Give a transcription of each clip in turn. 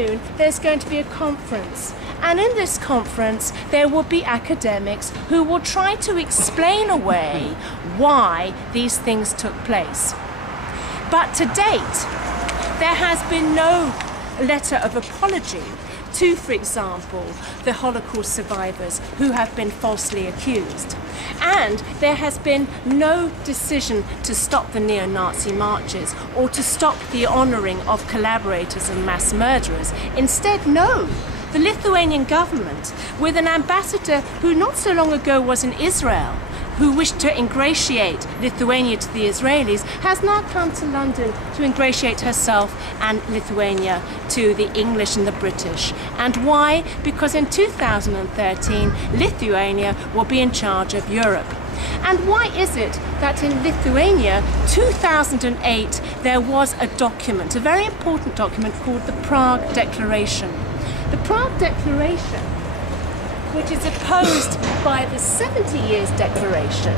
afternoon, there's going to be a conference. And in this conference, there will be academics who will try to explain away why these things took place. But to date, there has been no letter of apology to, for example, the Holocaust survivors who have been falsely accused. And there has been no decision to stop the neo-Nazi marches or to stop the honouring of collaborators and mass murderers. Instead, no. The Lithuanian government, with an ambassador who not so long ago was in Israel, who wished to ingratiate Lithuania to the Israelis, has now come to London to ingratiate herself and Lithuania to the English and the British. And why? Because in 2013, Lithuania will be in charge of Europe. And why is it that in Lithuania, 2008, there was a document, a very important document called the Prague Declaration? The Prague Declaration, which is opposed by the 70 Years Declaration.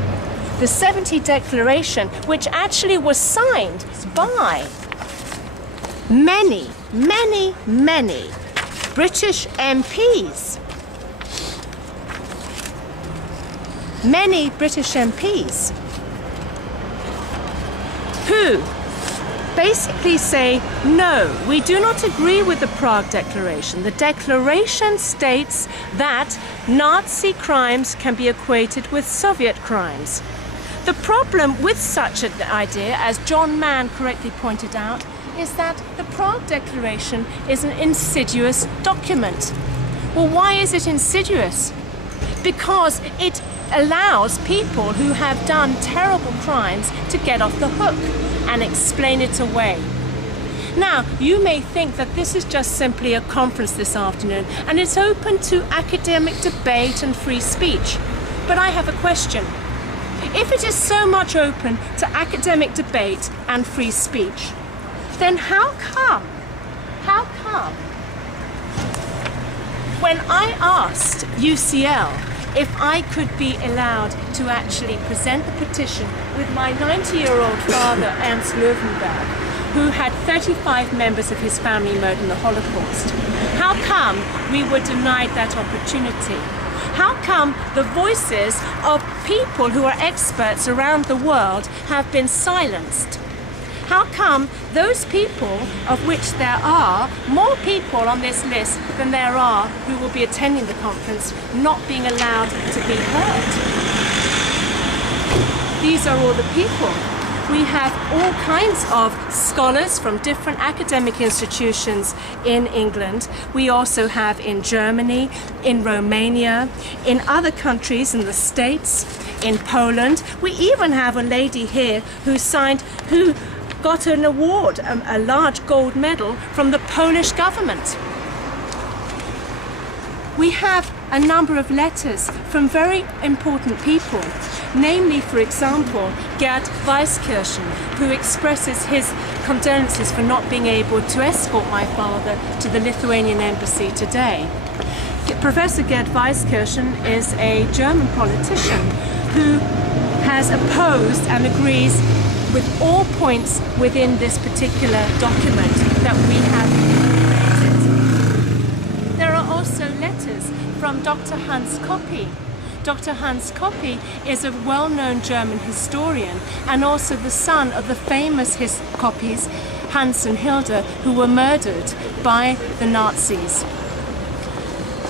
The 70 Declaration, which actually was signed by many British MPs. Many British MPs who basically say, no, we do not agree with the Prague Declaration. The Declaration states that Nazi crimes can be equated with Soviet crimes. The problem with such an idea, as John Mann correctly pointed out, is that the Prague Declaration is an insidious document. Well, why is it insidious? Because it allows people who have done terrible crimes to get off the hook and explain it away. Now, you may think that this is just simply a conference this afternoon and it's open to academic debate and free speech. But I have a question. If it is so much open to academic debate and free speech, then how come when I asked UCL if I could be allowed to actually present the petition with my 90-year-old father, Ernst Lowenberg, who had 35 members of his family murdered in the Holocaust, how come we were denied that opportunity? How come the voices of people who are experts around the world have been silenced? How come those people, of which there are more people on this list than there are who will be attending the conference, not being allowed to be heard? These are all the people. We have all kinds of scholars from different academic institutions in England. We also have in Germany, in Romania, in other countries, in the States, in Poland. We even have a lady here who got an award, a large gold medal from the Polish government. We have a number of letters from very important people, namely, for example, Gerd Weiskirchen, who expresses his condolences for not being able to escort my father to the Lithuanian embassy today. Professor Gerd Weiskirchen is a German politician who has opposed and agrees with all points within this particular document that we have created. There are also letters from Dr. Hans Koppe. Dr. Hans Koppe is a well-known German historian and also the son of the famous Koppes, Hans and Hilda, who were murdered by the Nazis.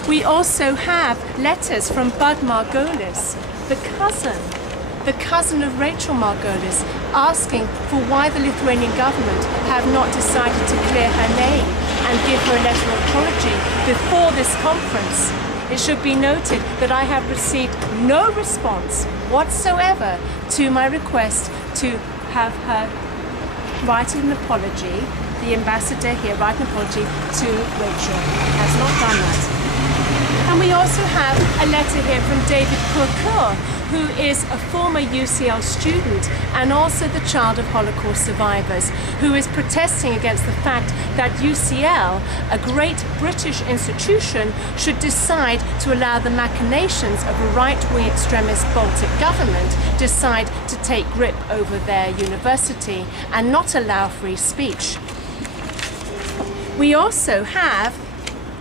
We also have letters from Bud Margolis, the cousin of Rachel Margolis, asking for why the Lithuanian government have not decided to clear her name and give her a letter of apology before this conference. It should be noted that I have received no response whatsoever to my request to have her write an apology, the ambassador here write an apology to Rachel. Has not done that. And we also have a letter here from David Purkur, who is a former UCL student and also the child of Holocaust survivors, who is protesting against the fact that UCL, a great British institution, should decide to allow the machinations of a right-wing extremist Baltic government decide to take grip over their university and not allow free speech. We also have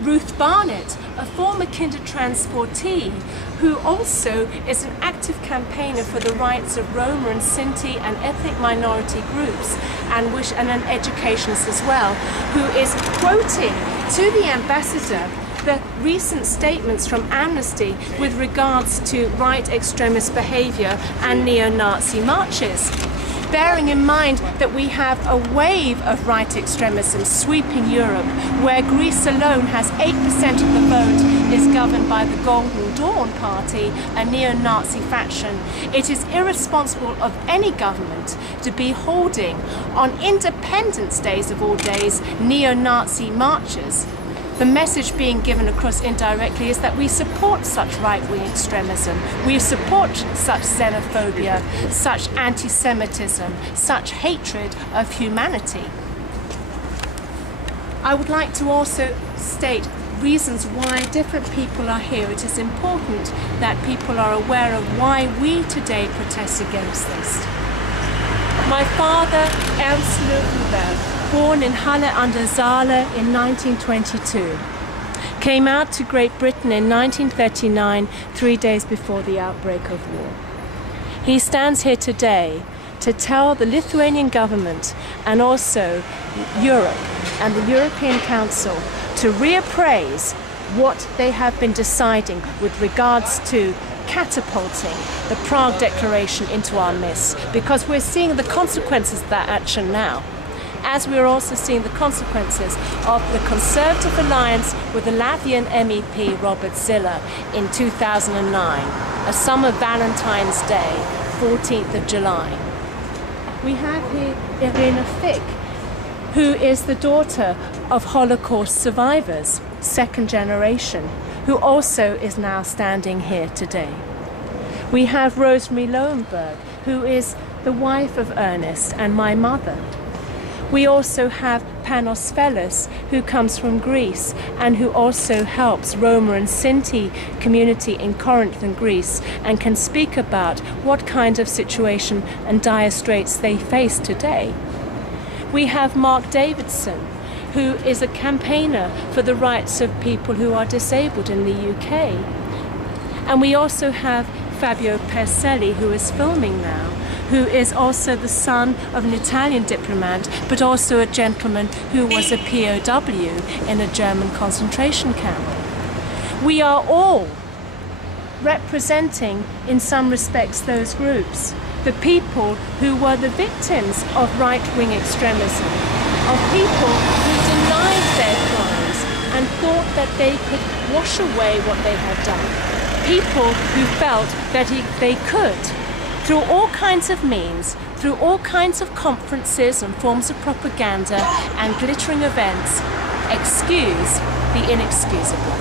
Ruth Barnett, a former Kindertransportee, who also is an active campaigner for the rights of Roma and Sinti and ethnic minority groups, and an educationist as well, who is quoting to the ambassador the recent statements from Amnesty with regards to right extremist behaviour and neo-Nazi marches. Bearing in mind that we have a wave of right extremism sweeping Europe, where Greece alone has 8% of the vote is governed by the Golden Dawn Party, a neo-Nazi faction, it is irresponsible of any government to be holding, on Independence Days of all days, neo-Nazi marches. The message being given across indirectly is that we support such right-wing extremism, we support such xenophobia, such anti-Semitism, such hatred of humanity. I would like to also state reasons why different people are here. It is important that people are aware of why we today protest against this. My father, Ernst Lowenberg, born in Halle an der Saale in 1922, came out to Great Britain in 1939, 3 days before the outbreak of war. He stands here today to tell the Lithuanian government and also Europe and the European Council to reappraise what they have been deciding with regards to catapulting the Prague Declaration into our midst, because we're seeing the consequences of that action now, as we are also seeing the consequences of the Conservative alliance with the Latvian MEP Robert Zilla in 2009, a summer Valentine's Day, 14th of July. We have here Irina Fick, who is the daughter of Holocaust survivors, second generation, who also is now standing here today. We have Rosemary Lowenberg, who is the wife of Ernest and my mother. We also have Panos Velis, who comes from Greece and who also helps Roma and Sinti community in Corinth and Greece, and can speak about what kind of situation and dire straits they face today. We have Mark Davidson, who is a campaigner for the rights of people who are disabled in the UK. And we also have Fabio Perselli, who is filming now, who is also the son of an Italian diplomat, but also a gentleman who was a POW in a German concentration camp. We are all representing, in some respects, those groups, the people who were the victims of right-wing extremism, of people who denied their crimes and thought that they could wash away what they had done, people who felt that they could, through all kinds of means, through all kinds of conferences and forms of propaganda and glittering events, excuse the inexcusable.